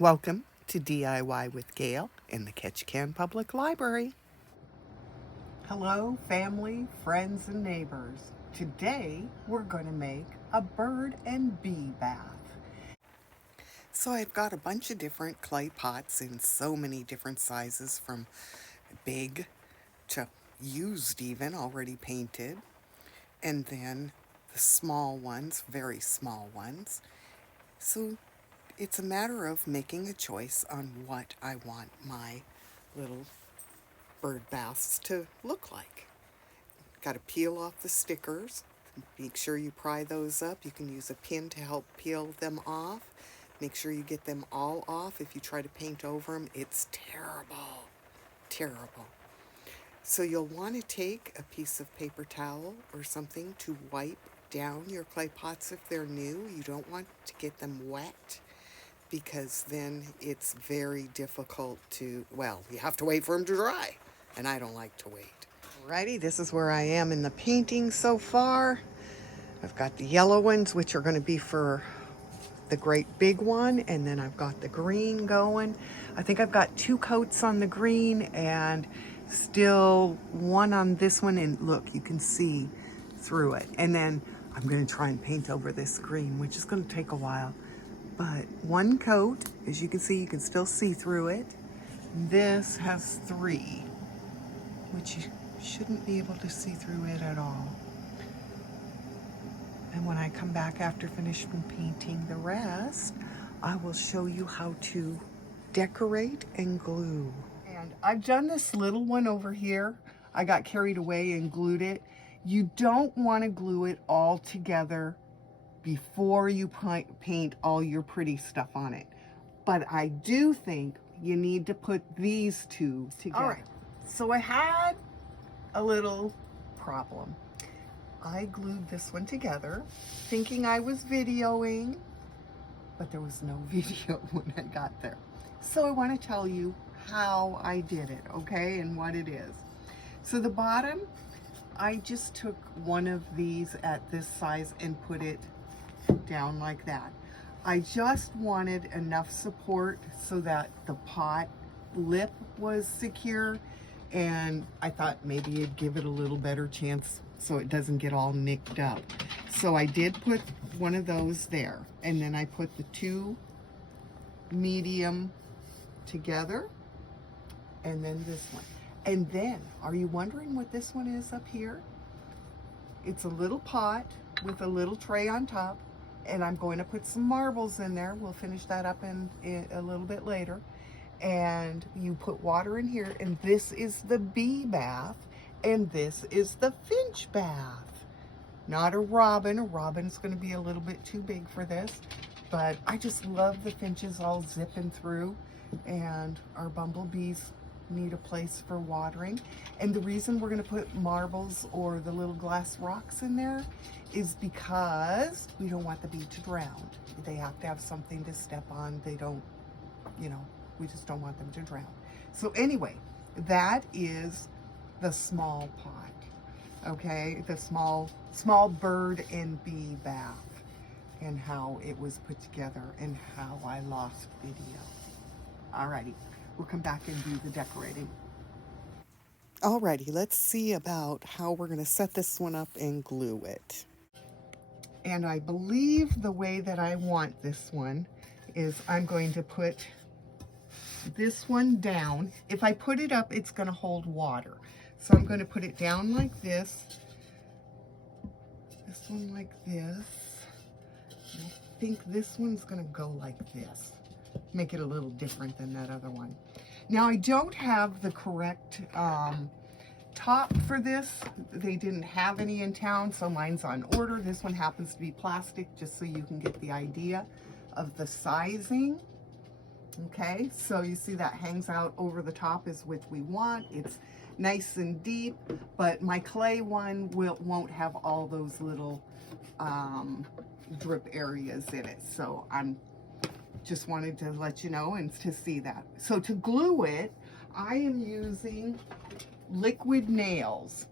Welcome to DIY with Gayle in the Ketchikan Public Library. Hello, family, friends, and neighbors. Today we're going to make a bird and bee bath. So I've got a bunch of different clay pots in so many different sizes, from big to used, even already painted, and then the small ones, very small ones. So it's a matter of making a choice on what I want my little bird baths to look like. Got to peel off the stickers. Make sure you pry those up. You can use a pin to help peel them off. Make sure you get them all off. If you try to paint over them, it's terrible. Terrible. So you'll want to take a piece of paper towel or something to wipe down your clay pots if they're new. You don't want to get them wet, because then it's very difficult to, well, you have to wait for them to dry, and I don't like to wait. Alrighty, this is where I am in the painting so far. I've got the yellow ones, which are going to be for the great big one, and then I've got the green going. I think I've got 2 coats on the green and still one on this one, and look, you can see through it. And then I'm going to try and paint over this green, which is going to take a while. But 1 coat, as you can see, you can still see through it. This has 3, which you shouldn't be able to see through it at all. And when I come back after finishing painting the rest, I will show you how to decorate and glue. And I've done this little one over here. I got carried away and glued it. You don't want to glue it all together before you paint all your pretty stuff on it. But I do think you need to put these 2 together. All right, so I had a little problem. I glued this one together thinking I was videoing, but there was no video when I got there. So I want to tell you how I did it, okay, and what it is. So the bottom, I just took one of these at this size and put it down like that. I just wanted enough support so that the pot lip was secure, and I thought maybe it'd give it a little better chance so it doesn't get all nicked up. So I did put one of those there, and then I put the 2 medium together, and then this one. And then, are you wondering what this one is up here? It's a little pot with a little tray on top, and I'm going to put some marbles in there. We'll finish that up in a little bit later. And you put water in here, and this is the bee bath, and this is the finch bath. Not a robin. A robin's going to be a little bit too big for this, but I just love the finches all zipping through, and our bumblebees need a place for watering. And the reason we're going to put marbles or the little glass rocks in there is because we don't want the bee to drown. They have to have something to step on. They don't, you know, we just don't want them to drown. So anyway, that is the small pot, okay? The small bird and bee bath, and how it was put together and how I lost video. Alrighty, we'll come back and do the decorating. Alrighty, let's see about how we're gonna set this one up and glue it. And I believe the way that I want this one is I'm going to put this one down. If I put it up, it's going to hold water. So I'm going to put it down like this one like this. And I think this one's going to go like this. Make it a little different than that other one. Now I don't have the correct top for this. They didn't have any in town, so mine's on order. This one happens to be plastic, just so you can get the idea of the sizing. Okay, so you see that hangs out over the top is what we want. It's nice and deep, but my clay one won't have all those little drip areas in it. So I'm just wanted to let you know and to see that. So to glue it, I am using liquid nails,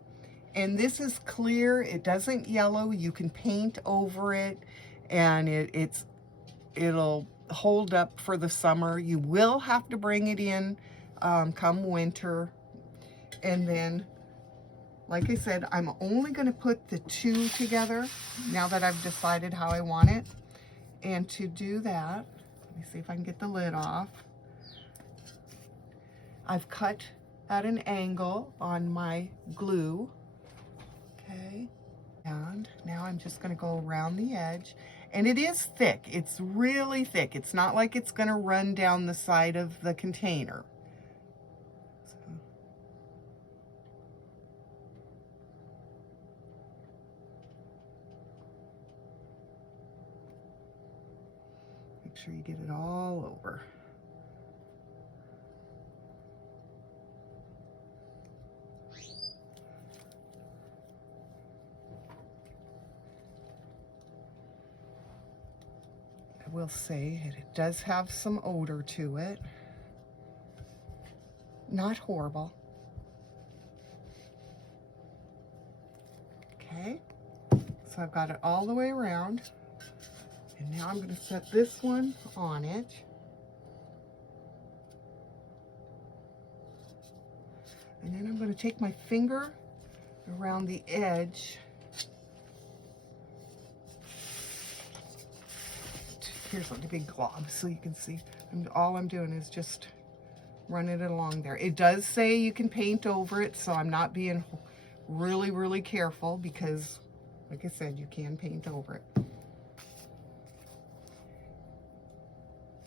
and this is clear. It doesn't yellow. You can paint over it, and it'll hold up for the summer. You will have to bring it in come winter. And then, like I said, I'm only going to put the 2 together now that I've decided how I want it. And to do that, let me see if I can get the lid off. I've cut at an angle on my glue. Okay. And now I'm just going to go around the edge. And it is thick. It's really thick. It's not like it's going to run down the side of the container. So. Make sure you get it all over. I will say it does have some odor to it. Not horrible. Okay, so I've got it all the way around. And now I'm going to set this one on it. And then I'm going to take my finger around the edge. Here's a big glob so you can see. And all I'm doing is just running it along there. It does say you can paint over it, so I'm not being really careful because, like I said, you can paint over it.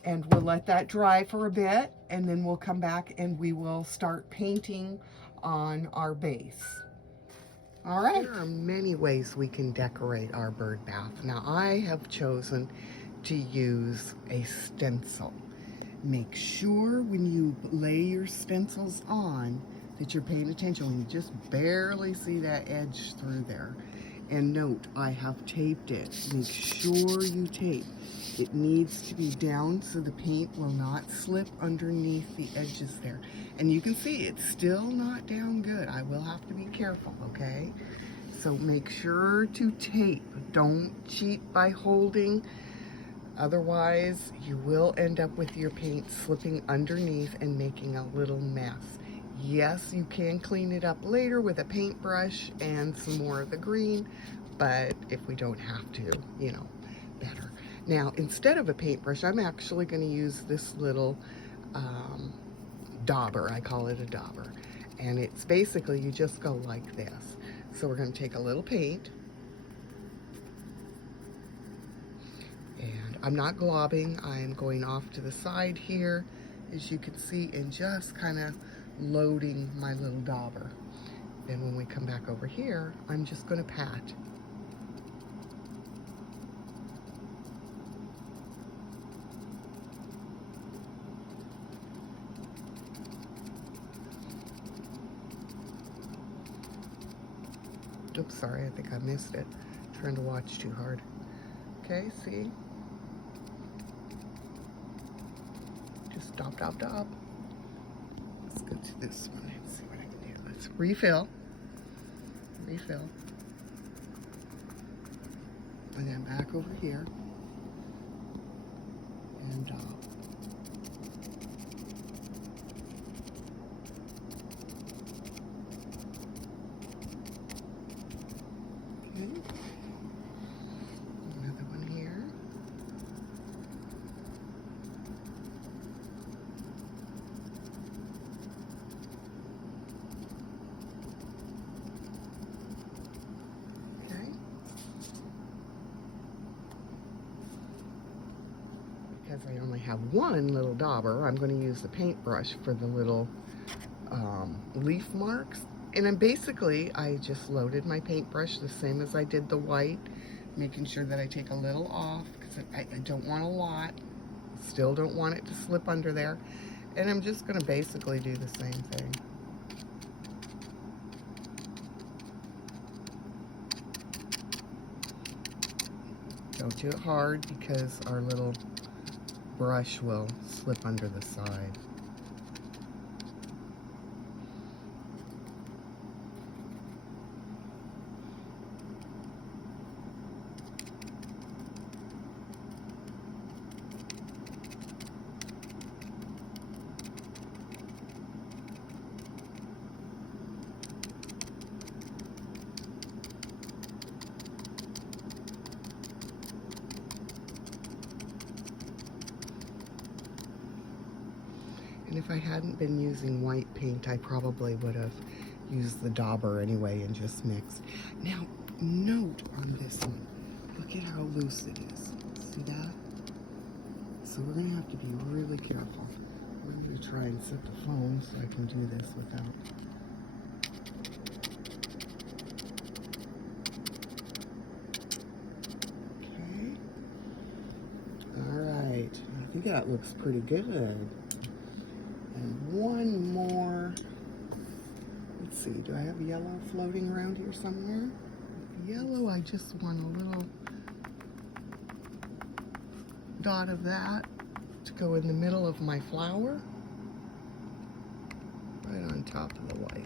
And we'll let that dry for a bit, and then we'll come back and we will start painting on our base. All right. There are many ways we can decorate our bird bath. Now, I have chosen to use a stencil. Make sure when you lay your stencils on that you're paying attention when you just barely see that edge through there. And note, I have taped it. Make sure you tape. It needs to be down so the paint will not slip underneath the edges there. And you can see it's still not down good. I will have to be careful, okay? So make sure to tape. Don't cheat by holding. Otherwise, you will end up with your paint slipping underneath and making a little mess. Yes, you can clean it up later with a paintbrush and some more of the green, but if we don't have to, you know, better. Now, instead of a paintbrush, I'm actually going to use this little dauber. I call it a dauber. And it's basically, you just go like this. So we're going to take a little paint. And I'm not globbing, I'm going off to the side here, as you can see, and just kind of loading my little dauber. Then when we come back over here, I'm just going to pat. Oops, sorry, I think I missed it. Trying to watch too hard. Okay, see? Just dop. Let's go to this one and see what I can do. Let's refill. And then back over here. And dop. Okay. Another one here. Because I only have one little dauber, I'm going to use the paintbrush for the little leaf marks. And I just loaded my paintbrush the same as I did the white, making sure that I take a little off because I don't want a lot. Still don't want it to slip under there. And I'm just going to basically do the same thing. Don't do it hard because our little brush will slip under the side. And if I hadn't been using white paint, I probably would have used the dauber anyway and just mixed. Now, note on this one, look at how loose it is. See that? So we're gonna have to be really careful. I'm gonna try and set the phone so I can do this without. Okay. All right, I think that looks pretty good. And one more. Let's see, do I have yellow floating around here somewhere? Yellow, I just want a little dot of that to go in the middle of my flower, right on top of the white.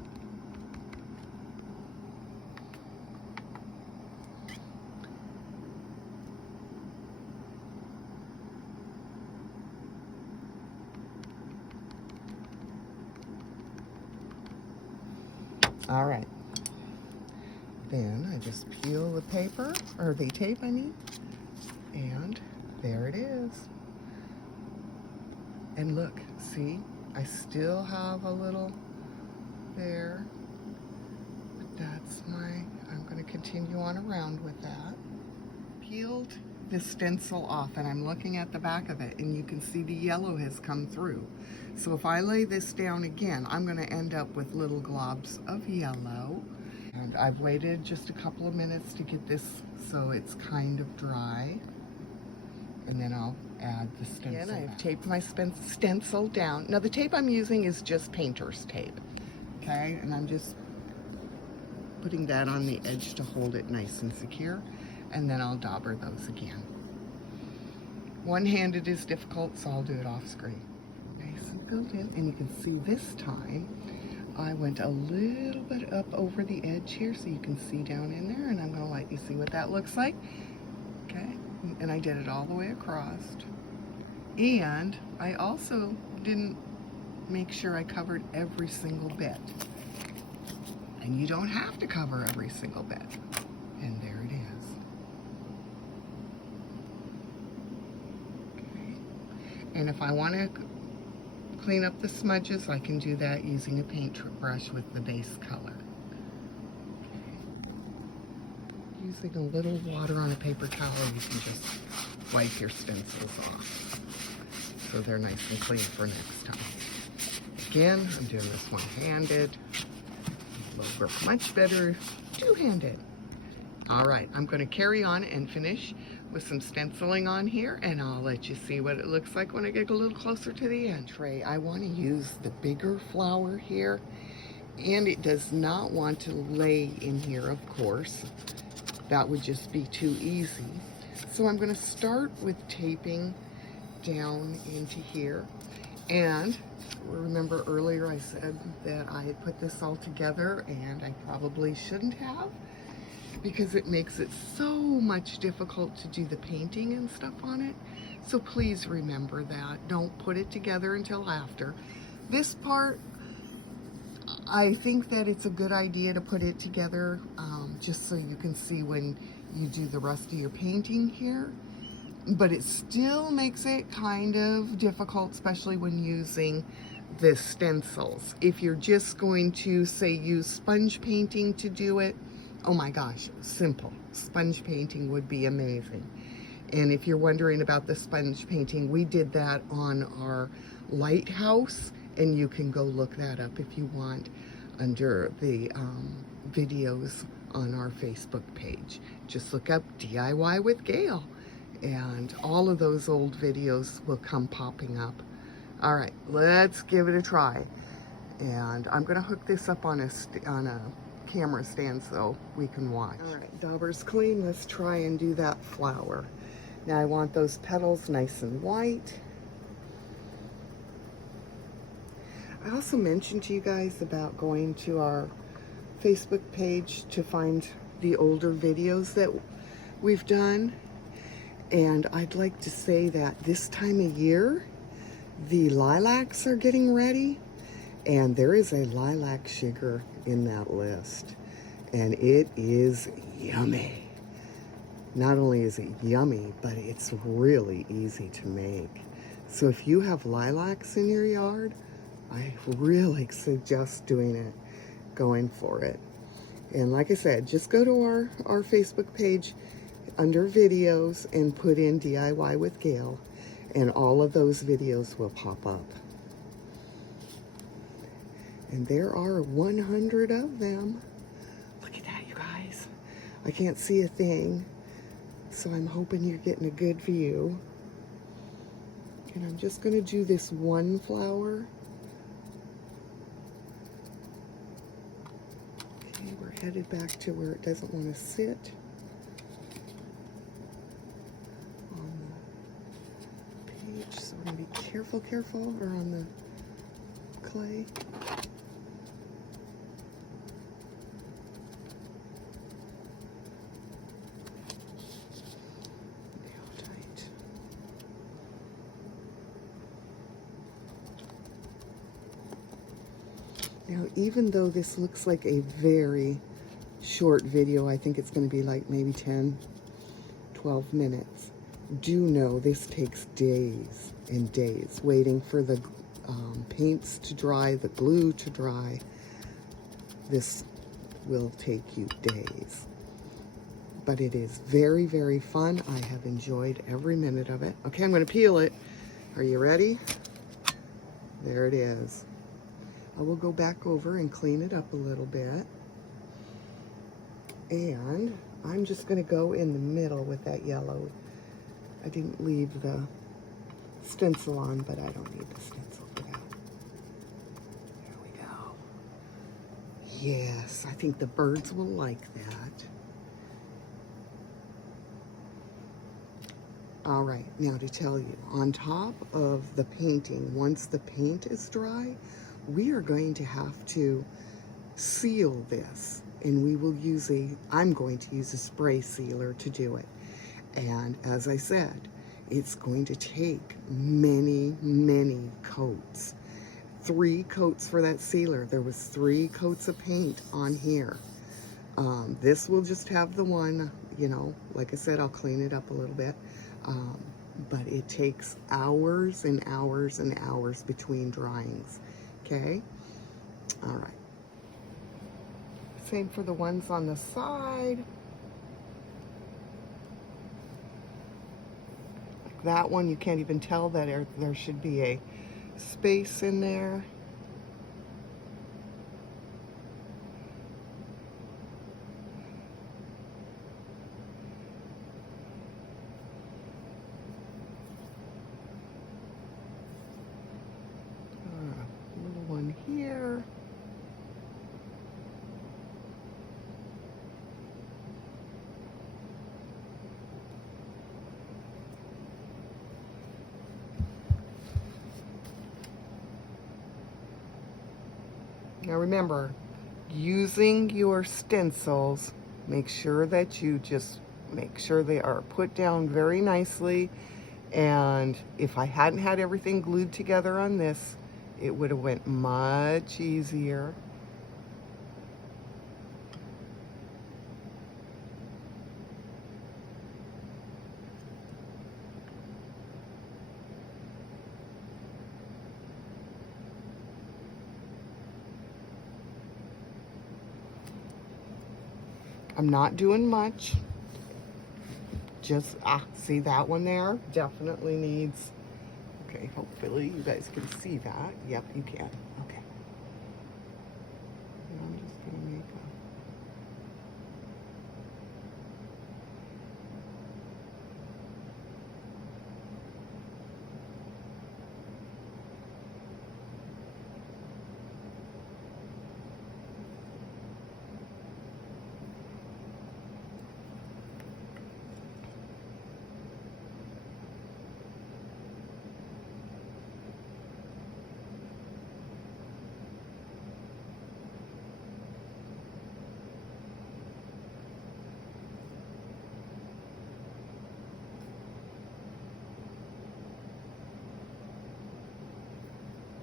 All right. Then I just peel the paper, or the tape I mean, and there it is. And look, see, I still have a little there, but that's I'm gonna continue on around with that. Peeled this stencil off, and I'm looking at the back of it, and you can see the yellow has come through. So if I lay this down again, I'm gonna end up with little globs of yellow. And I've waited just a couple of minutes to get this so it's kind of dry. And then I'll add the stencil. I've taped my stencil down. Now the tape I'm using is just painter's tape. Okay, and I'm just putting that on the edge to hold it nice and secure. And then I'll dauber those again. One-handed is difficult, so I'll do it off screen. Nice and filled in, and you can see this time I went a little bit up over the edge here so you can see down in there, and I'm going to let you see what that looks like. Okay, and I did it all the way across. And I also didn't make sure I covered every single bit. And you don't have to cover every single bit. And there it is. Okay. And if I want to clean up the smudges, I can do that using a paintbrush with the base color. Okay. Using a little water on a paper towel, you can just wipe your stencils off so they're nice and clean for next time. Again, I'm doing this one-handed. Will work much better two-handed. All right, I'm going to carry on and finish with some stenciling on here, and I'll let you see what it looks like when I get a little closer to the end. Tray, I want to use the bigger flower here, and it does not want to lay in here, of course. That would just be too easy. So I'm going to start with taping down into here. And remember earlier I said that I had put this all together, and I probably shouldn't have, because it makes it so much difficult to do the painting and stuff on it. So please remember that. Don't put it together until after. This part, I think that it's a good idea to put it together just so you can see when you do the rest of your painting here. But it still makes it kind of difficult, especially when using the stencils. If you're just going to, say, use sponge painting to do it, oh my gosh, simple. Sponge painting would be amazing. And if you're wondering about the sponge painting, we did that on our lighthouse, and you can go look that up if you want under the videos on our Facebook page. Just look up DIY with Gayle, and all of those old videos will come popping up. All right, let's give it a try. And I'm gonna hook this up on a camera stand so we can watch. All right, dauber's clean. Let's try and do that flower. Now I want those petals nice and white. I also mentioned to you guys about going to our Facebook page to find the older videos that we've done. And I'd like to say that this time of year, the lilacs are getting ready. And there is a lilac sugar in that list, and it is yummy. Not only is it yummy, but it's really easy to make. So if you have lilacs in your yard, I really suggest doing it, going for it. And like I said, just go to our Facebook page under videos and put in DIY with Gayle, and all of those videos will pop up. And there are 100 of them. Look at that, you guys. I can't see a thing, so I'm hoping you're getting a good view. And I'm just going to do this one flower. Okay, we're headed back to where it doesn't want to sit on the page. So we're going to be careful, or on the clay. Now, even though this looks like a very short video, I think it's going to be like maybe 10, 12 minutes. Do know this takes days and days waiting for the paints to dry, the glue to dry. This will take you days. But it is very, very fun. I have enjoyed every minute of it. Okay, I'm going to peel it. Are you ready? There it is. I will go back over and clean it up a little bit. And I'm just going to go in the middle with that yellow. I didn't leave the stencil on, but I don't need the stencil for that. There we go. Yes, I think the birds will like that. All right, now to tell you, on top of the painting, once the paint is dry, we are going to have to seal this, and we will use I'm going to use a spray sealer to do it. And as I said, it's going to take many, many coats. 3 coats for that sealer. There was 3 coats of paint on here. This will just have the one, you know, like I said, I'll clean it up a little bit. But it takes hours and hours and hours between dryings. Okay? All right. Same for the ones on the side. Like that one, you can't even tell that there should be a space in there. Little one here. Now remember, using your stencils, make sure that you just make sure they are put down very nicely. And if I hadn't had everything glued together on this, it would have went much easier. I'm not doing much. Just, see that one there? Definitely needs, okay, hopefully you guys can see that. Yep, you can. Okay. And I'm just going to make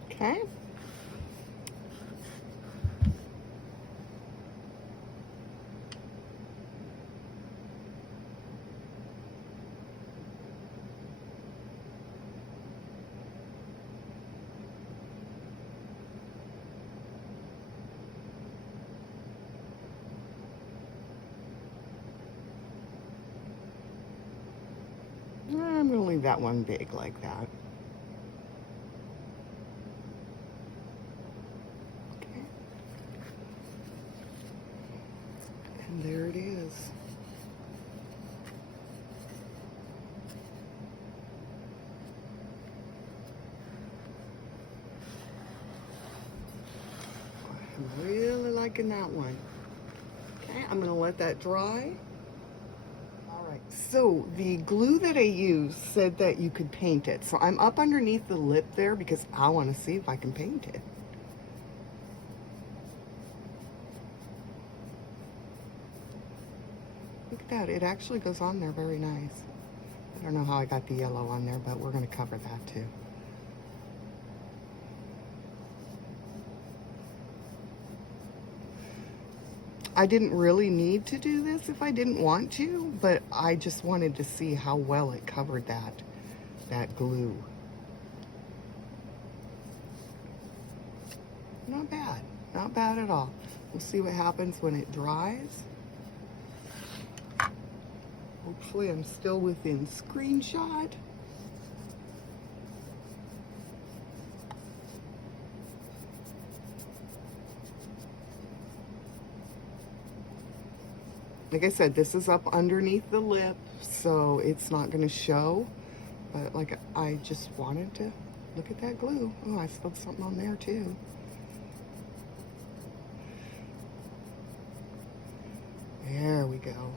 okay. I'm going to leave that one big like that. Okay. And there it is. I'm really liking that one. Okay, I'm going to let that dry. Alright, so the glue that I used said that you could paint it. So I'm up underneath the lip there because I want to see if I can paint it. Look at that, it actually goes on there very nice. I don't know how I got the yellow on there, but we're going to cover that too. I didn't really need to do this if I didn't want to, but I just wanted to see how well it covered that glue. Not bad, not bad at all. We'll see what happens when it dries. Hopefully I'm still within screenshot. Like I said, this is up underneath the lip, so it's not going to show. But like, I just wanted to look at that glue. Oh, I spilled something on there too. There we go.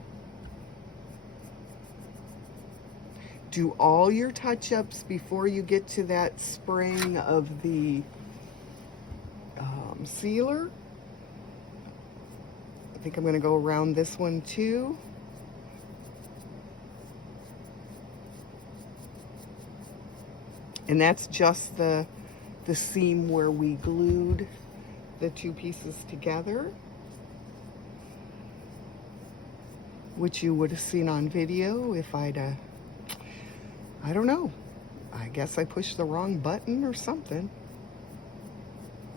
Do all your touch-ups before you get to that spraying of the sealer. I think I'm going to go around this one too. And that's just the seam where we glued the two pieces together, which you would have seen on video if I'd, I don't know. I guess I pushed the wrong button or something.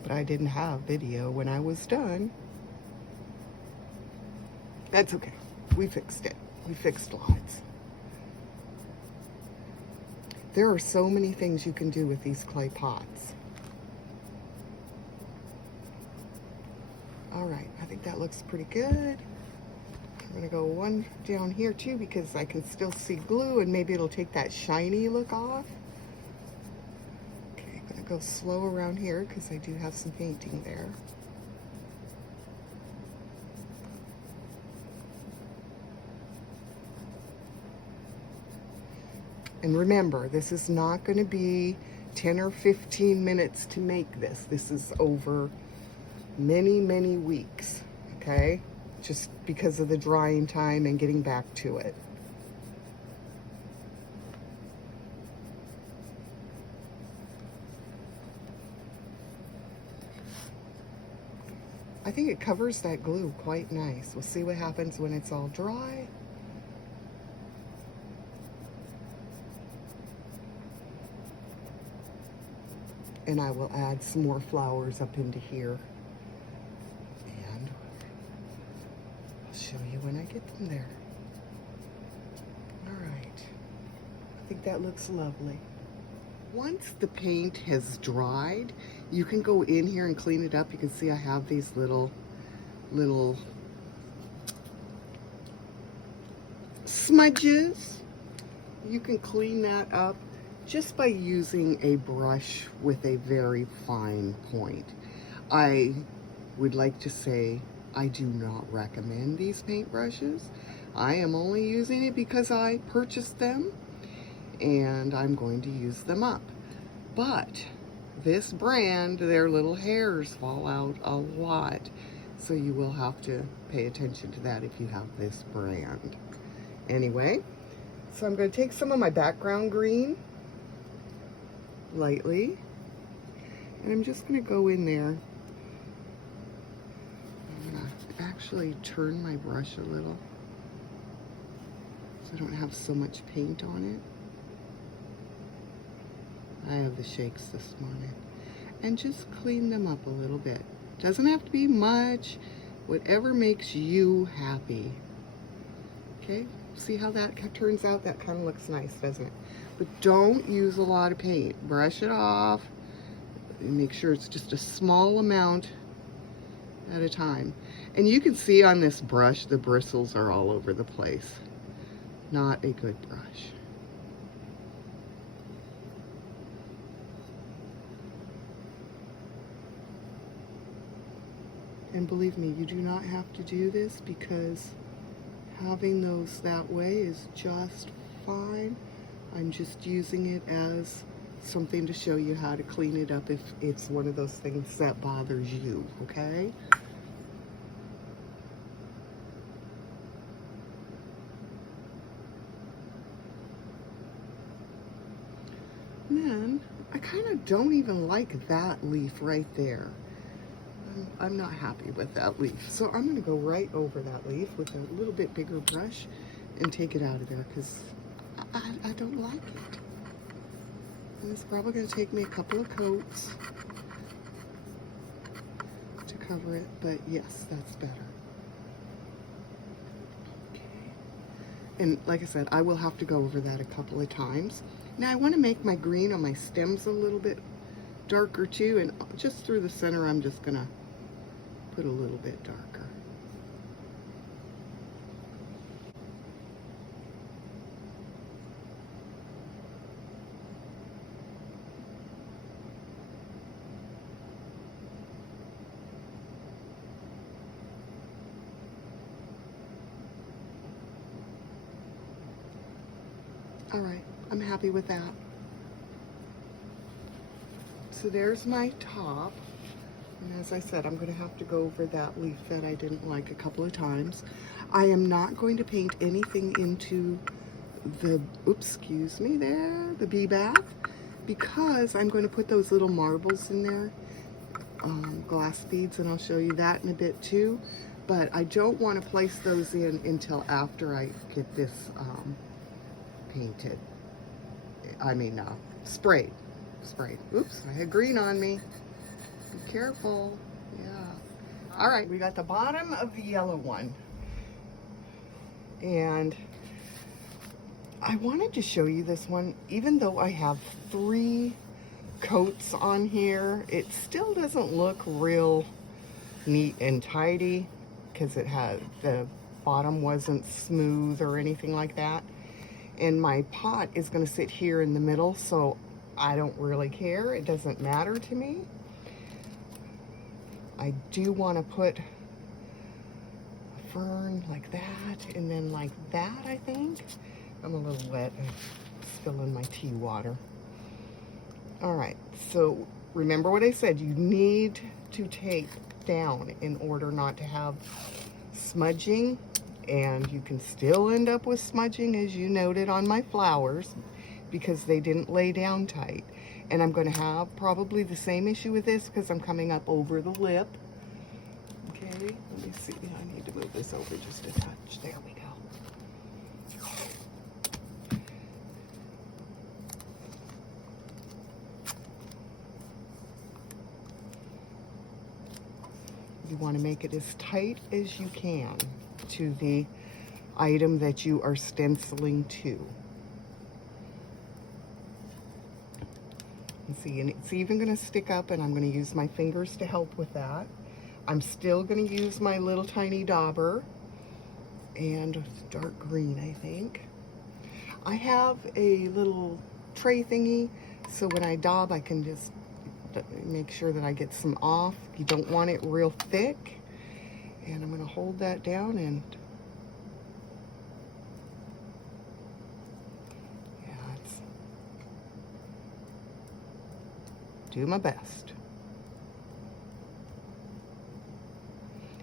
But I didn't have video when I was done. That's okay. We fixed it. We fixed lots. There are so many things you can do with these clay pots. All right, I think that looks pretty good. I'm gonna go one down here too because I can still see glue and maybe it'll take that shiny look off. Okay, I'm gonna go slow around here because I do have some painting there. And remember, this is not going to be 10 or 15 minutes to make this. This is over many, many weeks, okay? Just because of the drying time and getting back to it. I think it covers that glue quite nice. We'll see what happens when it's all dry. And I will add some more flowers up into here. And I'll show you when I get them there. All right. I think that looks lovely. Once the paint has dried, you can go in here and clean it up. You can see I have these little smudges. You can clean that up just by using a brush with a very fine point. I would like to say I do not recommend these paintbrushes. I am only using it because I purchased them and I'm going to use them up. But this brand, their little hairs fall out a lot, so you will have to pay attention to that if you have this brand. Anyway, so I'm going to take some of my background green lightly, and I'm just going to go in there. I'm going to actually turn my brush a little so I don't have so much paint on it. I have the shakes this morning. And just clean them up a little bit. Doesn't have to be much, whatever makes you happy. Okay, see how that turns out? That kind of looks nice, doesn't it? But don't use a lot of paint. Brush it off and make sure it's just a small amount at a time. And you can see on this brush, the bristles are all over the place. Not a good brush. And believe me, you do not have to do this, because having those that way is just fine. I'm just using it as something to show you how to clean it up if it's one of those things that bothers you, okay? And then I kind of don't even like that leaf right there. I'm not happy with that leaf. So I'm going to go right over that leaf with a little bit bigger brush and take it out of there, because I don't like it. And it's probably going to take me a couple of coats to cover it, but yes, that's better. Okay. And like I said, I will have to go over that a couple of times. Now I want to make my green on my stems a little bit darker too, and just through the center I'm just going to put a little bit darker. All right, I'm happy with that. So there's my top. And as I said, I'm going to have to go over that leaf that I didn't like a couple of times. I am not going to paint anything into the, oops, excuse me there, the bee bath, because I'm going to put those little marbles in there, glass beads, and I'll show you that in a bit too. But I don't want to place those in until after I get this painted. Sprayed. Oops, I had green on me. Be careful. Yeah. All right, we got the bottom of the yellow one. And I wanted to show you this one. Even though I have 3 coats on here, it still doesn't look real neat and tidy, because the bottom wasn't smooth or anything like that. And my pot is going to sit here in the middle, so I don't really care. It doesn't matter to me. I do want to put a fern like that, and then like that, I think. I'm a little wet. I'm spilling my tea water. All right, so remember what I said. You need to tape down in order not to have smudging, and you can still end up with smudging, as you noted on my flowers, because they didn't lay down tight. And I'm going to have probably the same issue with this, because I'm coming up over the lip. Okay, let me see. I need to move this over just a touch. There we go. You want to make it as tight as you can to the item that you are stenciling to. And see, and it's even going to stick up, and I'm going to use my fingers to help with that. I'm still going to use my little tiny dauber, and dark green, I think. I have a little tray thingy, so when I daub, I can just make sure that I get some off. You don't want it real thick. And I'm going to hold that down and do my best.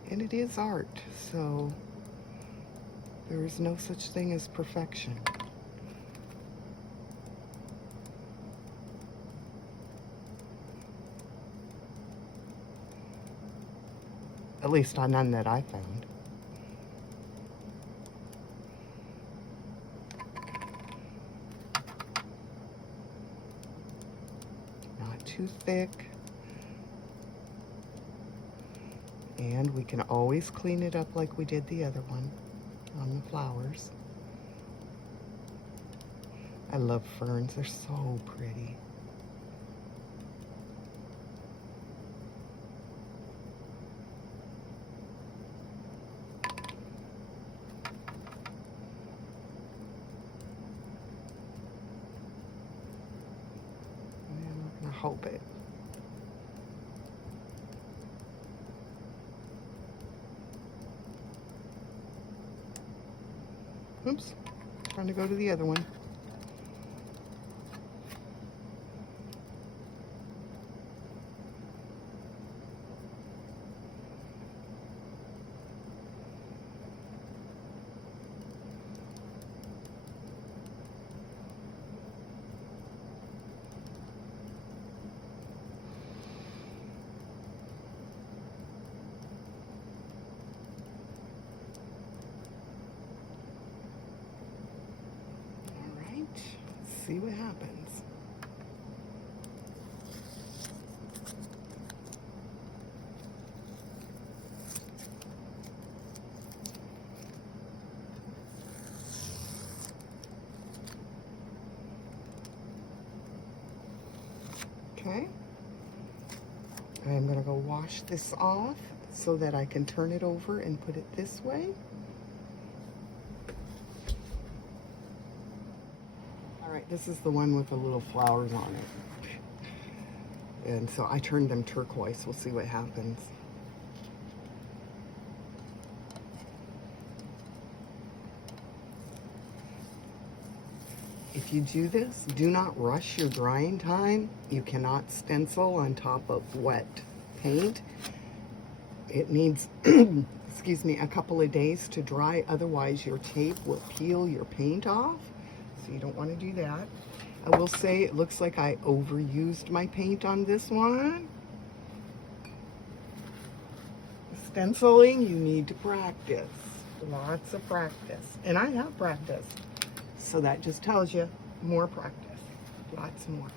And it is art, so there is no such thing as perfection. At least on none that I found. Not too thick. And we can always clean it up like we did the other one on the flowers. I love ferns. They're so pretty. And we're going to hope it. Oops. Trying to go to the other one. Let's see what happens. Okay. I'm going to go wash this off so that I can turn it over and put it this way. Alright, this is the one with the little flowers on it. And so I turned them turquoise. We'll see what happens. If you do this, do not rush your drying time. You cannot stencil on top of wet paint. It needs, excuse me, a couple of days to dry. Otherwise, your tape will peel your paint off. So you don't want to do that. I will say it looks like I overused my paint on this one. Stenciling, you need to practice. Lots of practice. And I have practice. So that just tells you more practice, lots more.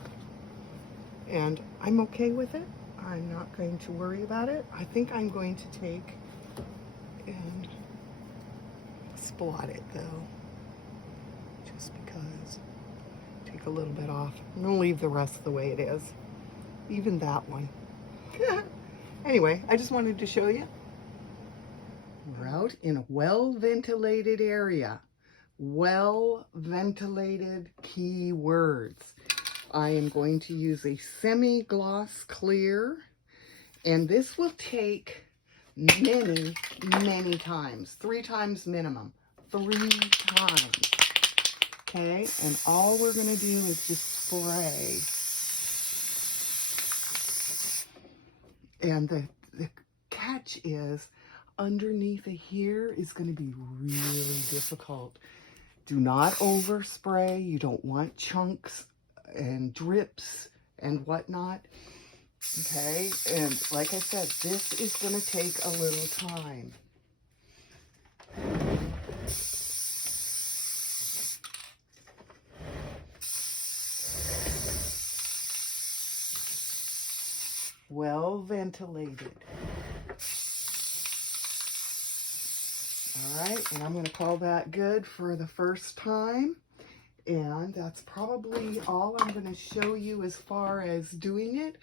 And I'm okay with it. I'm not going to worry about it. I think I'm going to take and splot it though, just because. Take a little bit off. I'm gonna leave the rest the way it is. Even that one. Anyway, I just wanted to show you. We're out in a well-ventilated area. Well-ventilated keywords. I am going to use a semi-gloss clear, and this will take many, many times. 3 times minimum. 3 times. Okay, and all we're going to do is just spray. And the catch is, underneath it here is going to be really difficult. Do not overspray. You don't want chunks and drips and whatnot. Okay, and like I said, this is going to take a little time. Well ventilated. All right, and I'm going to call that good for the first time. And that's probably all I'm going to show you as far as doing it.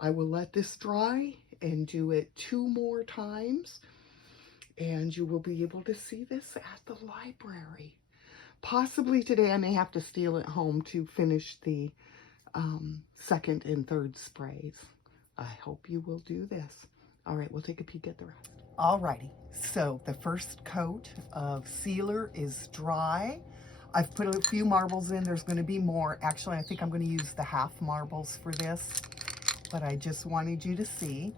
I will let this dry and do it 2 more times. And you will be able to see this at the library. Possibly today I may have to steal it home to finish the 2nd and 3rd sprays. I hope you will do this. All right, we'll take a peek at the rest. Alrighty, so the first coat of sealer is dry. I've put a few marbles in. There's going to be more. Actually, I think I'm going to use the half marbles for this, but I just wanted you to see.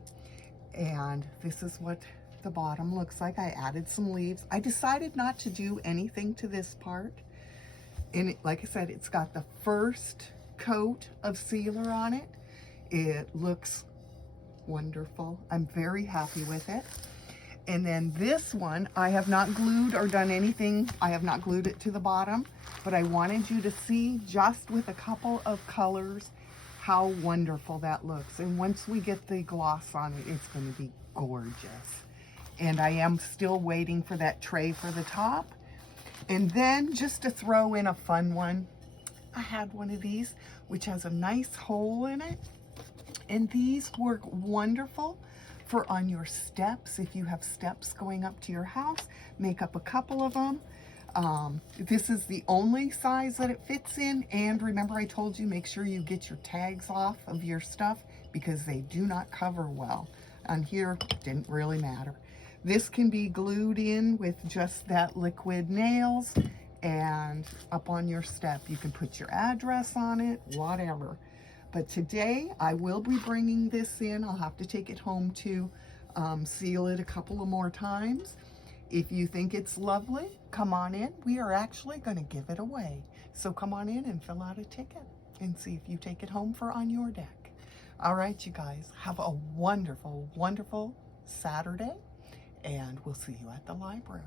And this is what the bottom looks like. I added some leaves. I decided not to do anything to this part. And like I said, it's got the first coat of sealer on it. It looks wonderful. I'm very happy with it. And then this one, I have not glued or done anything. I have not glued it to the bottom, but I wanted you to see just with a couple of colors how wonderful that looks. And once we get the gloss on it, it's going to be gorgeous. And I am still waiting for that tray for the top. And then just to throw in a fun one, I had one of these, which has a nice hole in it. And these work wonderful for on your steps. If you have steps going up to your house, make up a couple of them. This is the only size that it fits in. And remember, I told you, make sure you get your tags off of your stuff because they do not cover well. On here, didn't really matter. This can be glued in with just that liquid nails, and up on your step, you can put your address on it, whatever. But today I will be bringing this in. I'll have to take it home to seal it a couple of more times. If you think it's lovely, come on in. We are actually going to give it away. So come on in and fill out a ticket and see if you take it home for on your deck. All right, you guys, have a wonderful, wonderful Saturday, and we'll see you at the library.